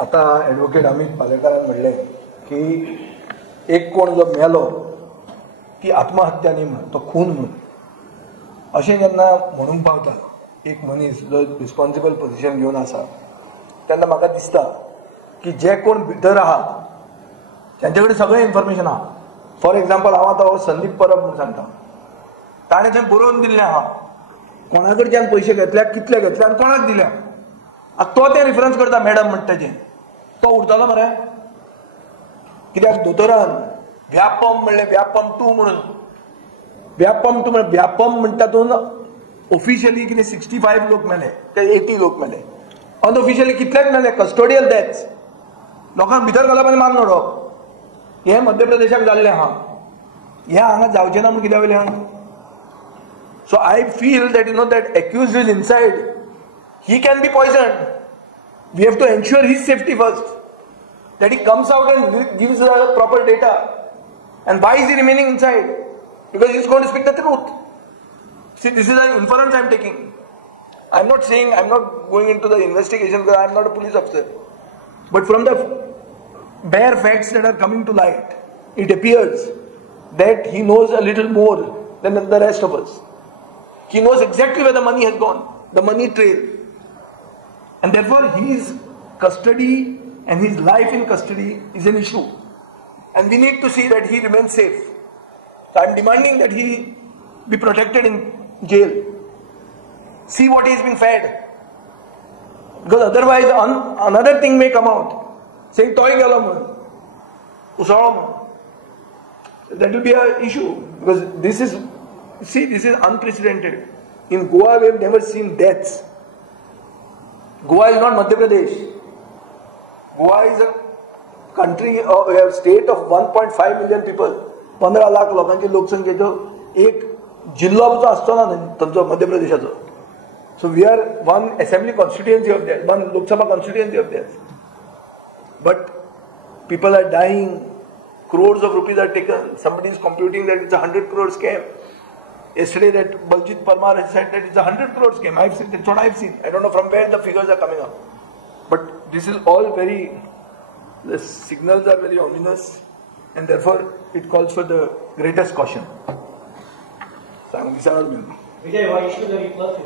आता ॲडव्होकेट अमित पालेकरान म्हणलें की एक कोण जो मेलो ती आत्महत्या न्ही म्हणून, तो खून म्हणून. अशें जेन्ना म्हणूंक पावता एक मनीस जो रिस्पॉन्सिबल पोझिशन घेवन आसा, तेन्ना म्हाका दिसता की जे कोण भितर आहा त्यांचे कडेन सगळें इन्फॉर्मेशन आहा. फॉर एग्जाम्पल हांव आतां संदीप परब म्हणून सांगता, ताणें थंय बरोवन दिल्लें आहा कोणा कडच्यान पयशे घेतल्या, कितले घेतले आनी कोणाक दिल्या. तो तें रिफरन्स करता मॅडम म्हणटा तेजें, तो उरतलो मरे. कित्याक दोतोरान व्यापम म्हणलें, व्यापम टू म्हणून, व्यापम टू म्हणल्यार व्यापम म्हणटा तातूंत ऑफिशियली कितें 65 लोक मेले ते 80 लोक मेले. अनऑफिशियली कितलेच मेले. कस्टोडियल डेथ्स, लोकांक भितर घालप आनी मारून उडोवप. हें मध्य प्रदेशाक जाल्लें आहा. हें हांगा जावचें ना म्हणून कित्या वयल्यान. So I feel that that accused is inside. He can be poisoned. We have to ensure his safety first. That he comes out and gives proper data. And why is he remaining inside? Because he is going to speak the truth. See, this is an inference I am taking. I am not saying, I am not going into the investigation because I am not a police officer. But from the bare facts that are coming to light, it appears that he knows a little more than the rest of us. He knows exactly where the money has gone, the money trail. And therefore his custody and his life in custody is an issue. And we need to see that he remains safe. So I am demanding that he be protected in jail. See what he is being fed. Because otherwise another thing may come out. Saying toy gala mun, usalo mun. That will be an issue. Because this is unprecedented. In Goa, we have never seen deaths. Goa is not Madhya Pradesh. Goa is a country, we have state of 1.5 million people. 15 lakh लोकांची लोकसंख्येचो एक जिल्लो आसचो ना थंयचो मध्य प्रदेशाचो. So we are one assembly constituency of theirs, one Lok Sabha constituency of theirs. But people are dying, crores of rupees are taken. Somebody is computing that it's a 100 crore scam. Yesterday that Baljit Parmar has said that it's a 100 crore scam. That's what I've seen. I don't know from where the figures are coming up. But this is all the signals are very ominous, and therefore it calls for the greatest caution. Vijay, why issue the report to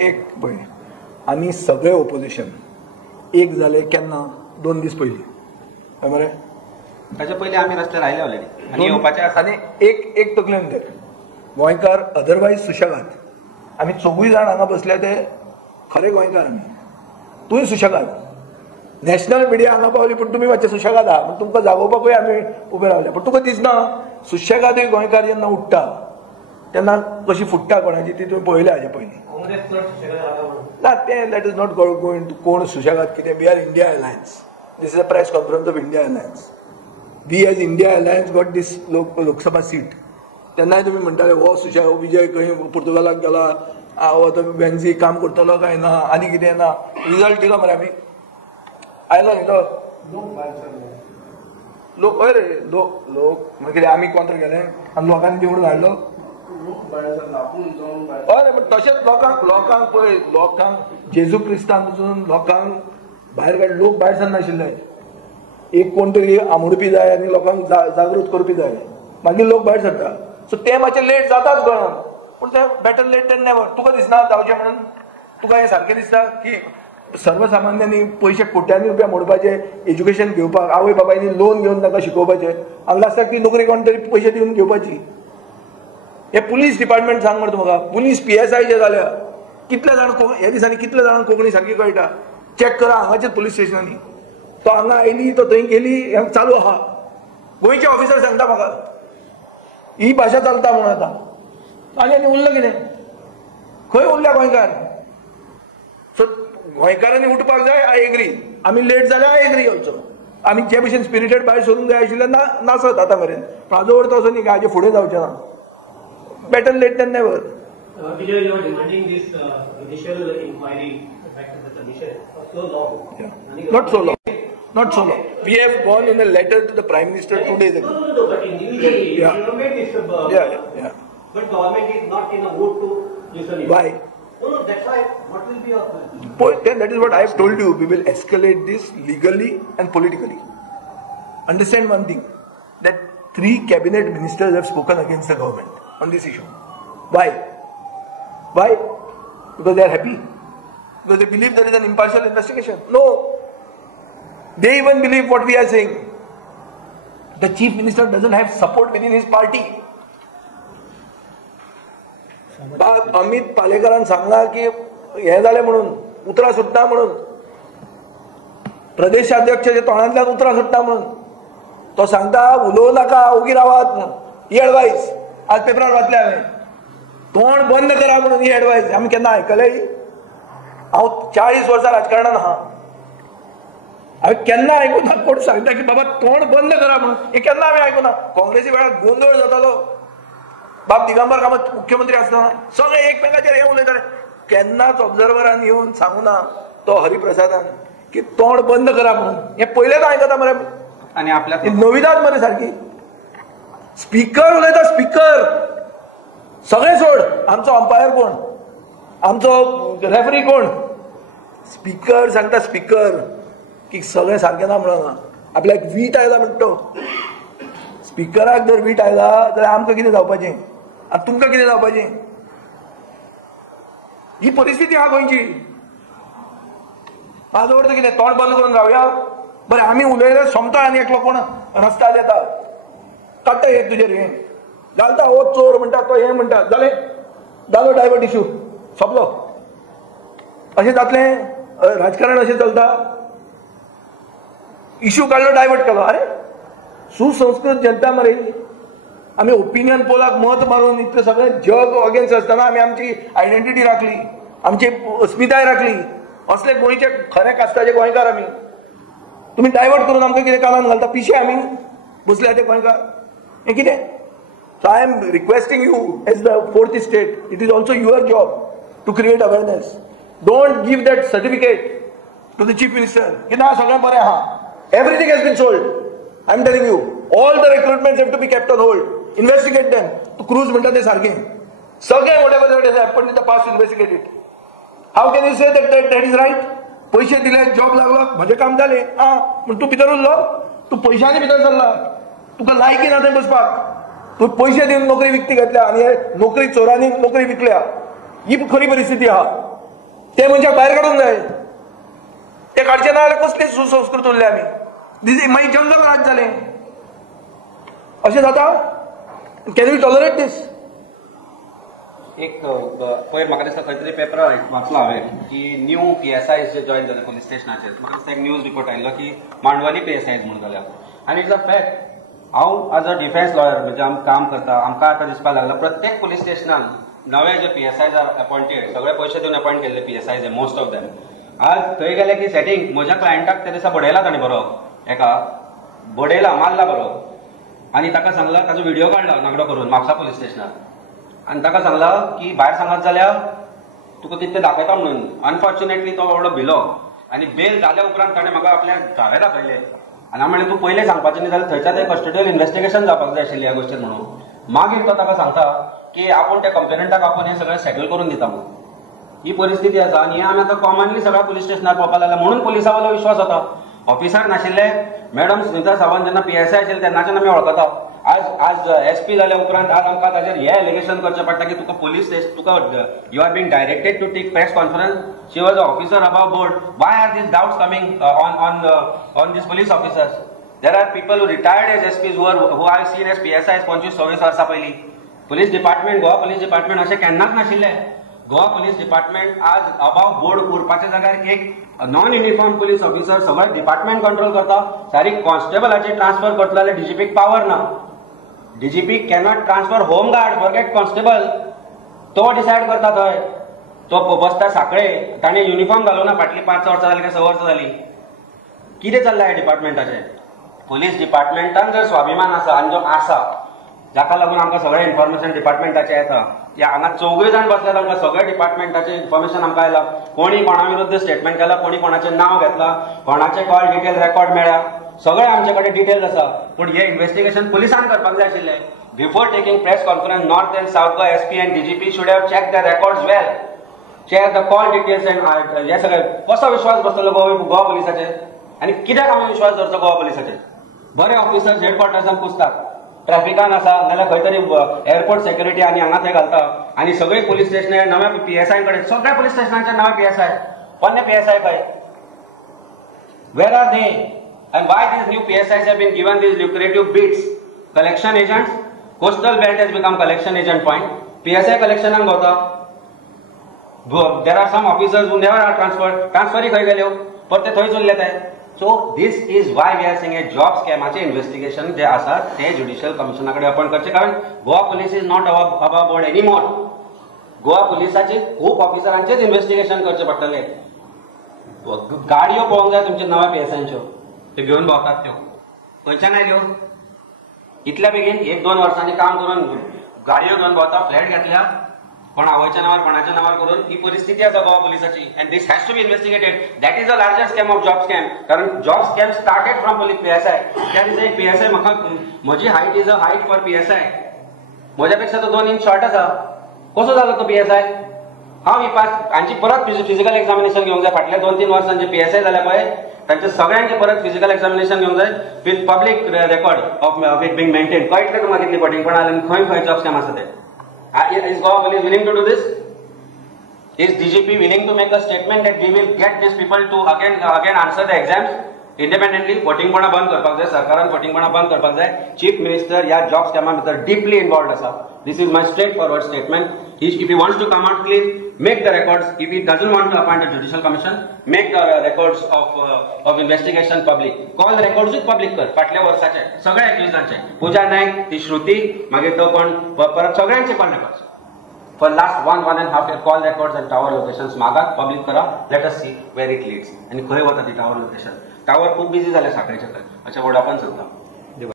एक पळय, आमी सगळे opposition एक जाले केन्ना 2 दीस पयलीं मरे. ताच्या पयलीं आमी रस्त्यार आयले ऑलरेडी आनी येवपाचे आसा. आनी एक तकलेन धर, गोंयकार अदरवायज सुशेगाद. आमी चौगूय जाण हांगा बसल्या ते खरे गोंयकार आमी. तूंय सुशेगाद. नॅशनल मिडिया हांगा पावली पूण तुमी मातशे सुशेगाद आहा. पूण तुमकां जागोवपाकूय आमी उबे रावले. पूण तुका दिसना सुशेगादूय गोंयकार जेन्ना उठ्ठा तेन्ना कशी फुट्टा कोणाची ती तुमी पळयल्या हाजे पयलीं. ना तें that is not going to कोण सुशेगाद कितें. We are India alliance. This is a press conference of India alliance. We as India alliance got this Lok Sabha seat. तेन्नाय तुमी म्हणटाले हो सुशेग विजय खंय पुर्तुगालाक गेला, हो तो बेन्झी काम करतलो काय ना, आनी कितें ना. रिजल्ट दिलो मरे आमी. आयलो न्ही तो लोक. हय रे लोक कितें आमी कोंत्र गेले आनी लोकांनी निवडून हाडलो. हय पण तशेंच लोकांक पळय, लोकांक जेजू क्रिस्तांपासून लोकांक भायर काड. लोक भायर सरनाशिल्ले. एक कोण तरी आमोडपी जाय आनी लोकांक जागृत करपी जाय, मागीर लोक भायर सरता. सो तें मातशें लेट जाताच गोंयांत. पूण तें बेटर लेट दॅन नेवर. तुका दिसना जावचें म्हणून? तुका हें सारकें दिसता की सर्वसामान्यांनी पयशे कोट्यांनी रुपया मोडपाचे, एज्युकेशन घेवपाक, आवय बाबायनी लोन घेवन ताका शिकोवपाचें, आनी लास्टाक ती नोकरी कोण तरी पयशे दिवन घेवपाची. हे पुलीस डिपार्टमेंट सांग मरे म्हाका. पुलीस PSI जे जाल्या कितले जाण ह्या दिसांनी कितले जाणांक कोंकणी सारकी कळटा चॅक करा हांगाच्याच पुलीस स्टेशनांनी. तो हांगा आयली, तो थंय गेली, हें चालू आहा. गोंयचे ऑफिसर सांगता म्हाका ही भाशा चलता म्हणून. आतां आनी उरलं कितें? खंय उरल्या गोंयकार? सो गोंयकारांनी उठपाक जाय. I agree. आमी लेट जाल्यार आय एग्री ऑल्सो. आमी जे भशेन स्पिरिटेड भायर सरूंक जाय आशिल्लें नासत आतां मेरेन. म्हाजो अर्थ असो न्ही की हाजे फुडें जावचें ना. Better late than never. Vijay, you are demanding this initial inquiry back to the commission for so long. Yeah. Not so long. Not so long. We have gone in a letter to the Prime Minister 2 days ago. No, but individually, yeah. you have made this. Yeah. But government is not in a mood to listen. Why? No, that's why. What will be your plan? Then that is what I have told you. We will escalate this legally and politically. Understand one thing, that 3 cabinet ministers have spoken against the government on this issue. Why? Why? Because they are happy. Because they believe there is an impartial investigation. No. They even believe what we are saying. The chief minister doesn't have support within his party. Amit पालेकरान सांगला की हे जाले म्हणून उतरां सुट्टा म्हणून प्रदेशाध्यक्षाच्या तोंडांतल्यान उतरां सुट्टा म्हणून तो सांगता उलोव नाका ओगी रावात म्हणून ही एडवायस आज पेपरार वाचले हांवें तोंड बंद करा म्हणून ही एडवायस आमी केन्ना आयकले हांव 40 वर्सां राजकारणांत आहा हांवें केन्ना आयकूं ना कोण सांगता की बाबा तोंड बंद करा म्हणून हे केन्ना हांवें आयकूं ना काँग्रेसी वेळार गोंधळ जातालो बाब दिगंबर कामत मुख्यमंत्री आसतना सगळे एकमेकाचेर हे उलयताले केन्नाच ऑब्झर्वरान येवन सांगूं ना तो हरिप्रसादान की तोंड बंद करा म्हणून हे पयलेच आयकता मरे आणि आपल्या नविदाद मरे सारकी स्पीकर उलयता स्पीकर सगळे सोड आमचो अंपायर कोण आमचो रेफरी कोण स्पीकर सांगता स्पीकर की सगळे सारकें ना म्हणून आपल्याक वीट आयला म्हणटा स्पीकराक जर वीट आयला जाल्यार आमकां कितें जावपाचें आनी तुमकां कितें जावपाचें ही परिस्थिती आहा गोंयची म्हाजो अर्थ कितें तोंड बंद करून रावया बरें आमी उलयले सोमता आनी एकलो कोण रस्त्यार येता काडटा हे तुजेर हें घालता हो चोर म्हणटा तो हें म्हणटा जालें जालो डायवर्ट इश्यू सोंपलो अशें जातलें राजकारण अशें चलता इश्यू काडलो डायवर्ट केलो अरे सुसंस्कृत जनता मरे आमी ओपिनियन पोलाक मत मारून इतलें सगळें जग अगेन्स्ट आसतना आमी आमची आयडेंटिटी राखली आमची अस्मिताय राखली असले गोंयचे खरे कास्ताचे गोंयकार आमी तुमी डायवर्ट करून आमकां कितें कानान घालता पिशे आमी बसल्या ते गोंयकार हें कितें so I am requesting you as the 4th state it is also your job to create awareness don't give that certificate to the chief minister की ना सगळें बरें आहा everything has been sold I am telling you all the recruitments have to be kept on hold investigate them to cruise म्हणटा ते सारकें सगळें whatever that has happened in the past investigate it how can you say that is right पैसे दिले job लागलो म्हजें काम जालें आं म्हण तूं भितर उरलो तूं पयशांनी भितर सरला तुका लायकी ना थंय बसपाक तूं पयशे दिवन नोकरी विकती घेतल्या आनी हे नोकरी चोरांनी नोकरी विकल्या ही खरी परिस्थिती आहा ते मनशाक भायर काडूंक जाय ते काडचे ना जाल्यार कसले सुसंस्कृत उरले आमी मागीर जंगल राज जालें अशें जाता कॅन यू टॉलरेट दिस एक पयर म्हाका दिसता खंय तरी पेपरार वाचलो हांवें की न्यू PSI जे जॉइन जाले पुलीस स्टेशनाचेर म्हाका दिसता एक न्यूज रिपोर्ट आयिल्लो की मांडवानी PSIs म्हणून जाल्या आनी इट्स अ फॅक्ट हांव एज अ डिफेन्स लॉयर म्हणजे आमी काम करता आमकां आतां दिसपाक लागला प्रत्येक पुलीस स्टेशनान नवे जे PSIs आर अपॉइंटेड सगळे पयशे दिवन अपॉइंट केल्ले PSIs हे मोस्ट ऑफ देम आज थंय गेले की सेटिंग म्हज्या क्लायंटाक ते दिसा बडयला ताणें बरो एका बडयला मारला बरो आनी ताका सांगला ताजो व्हिडिओ काडला नागडो करून म्हापसा पुलीस स्टेशनार आनी ताका सांगला की भायर सांगत जाल्यार तुका कितें दाखयता म्हणून अनफॉर्च्युनेटली तो बाबडो भिलो आनी बेल जाल्या उपरांत ताणें म्हाका आपल्या घावे दाखयले आनी हांव म्हणलें तूं पयलें सांगपाचें न्ही जाल्यार थंयच्या थंय कस्टडियल इन्व्हेस्टिगेशन जावपाक जाय आशिल्ली ह्या गोश्टीर म्हणून मागीर तो ताका सांगता की आपूण त्या कंप्लेनंटाक आपूण हें सगळें सेटल करून दिता म्हणून ही परिस्थिती आसा आनी हें आमी आतां कॉमनली सगळ्या पुलीस स्टेशनार पळोवपाक लागला म्हणून पुलिसा वयलो विश्वास जाता ऑफिसर नाशिल्ले मॅडम सुनीता सावंत जेन्ना PSI आशिल्ले तेन्नाच्यान आमी वळखता आज SP जाल्या उपरांत आज आमकां ताचेर हें एलिगेशन करचें पडटा की तुका पुलीस तुका you are being directed to take press conference she was a officer above board why are these doubts coming on these police officers there are people who retired as SPs who I seen as PSIs 25-26 वर्सां पयलीं police department Goa police department अशें केन्नाच नाशिल्लें Goa police department आज above board उरपाच्या जाग्यार एक non uniform police officer सगळें डिपार्टमेंट कंट्रोल करता सारी कॉन्स्टेबलाची ट्रान्सफर करतलो जाल्यार DGPक पावर ना DGP cannot transfer home guard forget constable तो डिसायड करता थंय तो बसता साखळे ताणें युनिफॉर्म घालूं ना फाटलीं 5 वर्सां जालीं काय 6 वर्सां जालीं कितें चल्लां ह्या डिपार्टमेंटाचें पुलीस डिपार्टमेंटान जर स्वाभिमान आसा आनी जो आसा जाका लागून आमकां सगळें इन्फॉर्मेशन डिपार्टमेंटाचें येता ह्या हांगा 4 जाण बसल्यात आमकां सगळ्या डिपार्टमेंटाचें इन्फॉर्मेशन आमकां आयलां कोणी कोणा विरुद्ध स्टेटमेंट केला कोणी कोणाचें नांव घेतलां कोणाचे कॉल डिटेल रेकॉर्ड मेळ्ळ्या सगळें आमचे कडेन डिटेल्स आसा पूण हें इन्व्हेस्टिगेशन पुलिसान करपाक जाय आशिल्लें Before taking press conference, North and South Goa SP and DGP should have checked the records well. Check the call details and हे सगळे कसो विश्वास बसतलो गोवा पोलिसाचेर आनी कित्याक आमी विश्वास दवरचो गोवा पोलिसाचेर? बरे ऑफिसर्स हेडक्वार्टर्सान पुसतात, ट्रॅफिकान आसा नाल्यार खंय तरी एअरपोर्ट सेक्युरिटी आनी हांगा थंय घालता आनी सगळी पुलीस स्टेशनां नव्या PSI कडेन सगळ्या पुलीस स्टेशनांचे नवे PSI पोन्ने PSI खंय? Where are they? And why these new PSIs have been given these lucrative beats? Collection agents? Coastal belt has become collection agent point. PSI collection gota. There are some officers who never are transferred. Transfer ही खंय गेल्यो पर ते थंयच उरले ते. So this is why we are saying a job scamaचे investigation जे आसा ते judicial कमिशना कडेन अपॉइंट करचे कारण Goa police is not above board anymore. गोवा पुलिसाचे खूप ऑफिसरांचेच इन्व्हेस्टिगेशन करचे पडटले. गाडयो पळोवंक जाय तुमच्या नव्या PSIंच्यो ते घेवन भोंवतात त्यो खंयच्यान आयल्यो इतल्या बेगीन 1-2 वर्सांनी काम करून गाडयो घेवन भोंवता फ्लॅट घेतल्या पण आवयच्या नावार कोणाच्या नावार करून ही परिस्थिती आसा गोवा पुलिसाची and this has to be investigated. That is the largest scam of job scam कारण job scam started from PSI. त्या दिसा एक PSI म्हाका म्हजी height is a height for PSI म्हज्यापेक्षा तो 2 इंच शॉर्ट आसा कसो जालो तो PSI हांव ही हांची परत फिजिकल एक्झामिनेशन घेवंक जाय फाटल्या 2-3 वर्सांचे PSI जाल्या पळय तांचे सगळ्यांचे परत फिजिकल एक्झामिनेशन घेवंक जाय with public record of it being maintain कळटलें तुमकां कितली फटींगपणां आनी खंय खंय जॉब स्कॅम आसा ते. Is Goa police willing to do this? Is DGP willing to make a statement that we will get these people to again answer the exams independently? फटींगपणां बंद करपाक जाय सरकारान फटींगपणां बंद करपाक जाय. चीफ मिनिस्टर ह्या जॉब स्कॅमा भितर डीपली इन्वॉल्वड आसा. This is my straightforward statement. If he wants to come out clean, make the records. If he doesn't want to appoint a judicial commission, make the records of investigation public. Call the records with public कर. फाटल्या वर्साचे सगळे एक्युजांचे पूजा नायक ती श्रुती मागीर तो कोण परत सगळ्यांचे call records for last 1.5 year call records and tower locations मागात पब्लिक करा. Let us see where it leads. आणि खंय वता ती टावर लोकेशन. टावर खूप बिझी झाले साखळीच्या अशा वोडापान सांगता.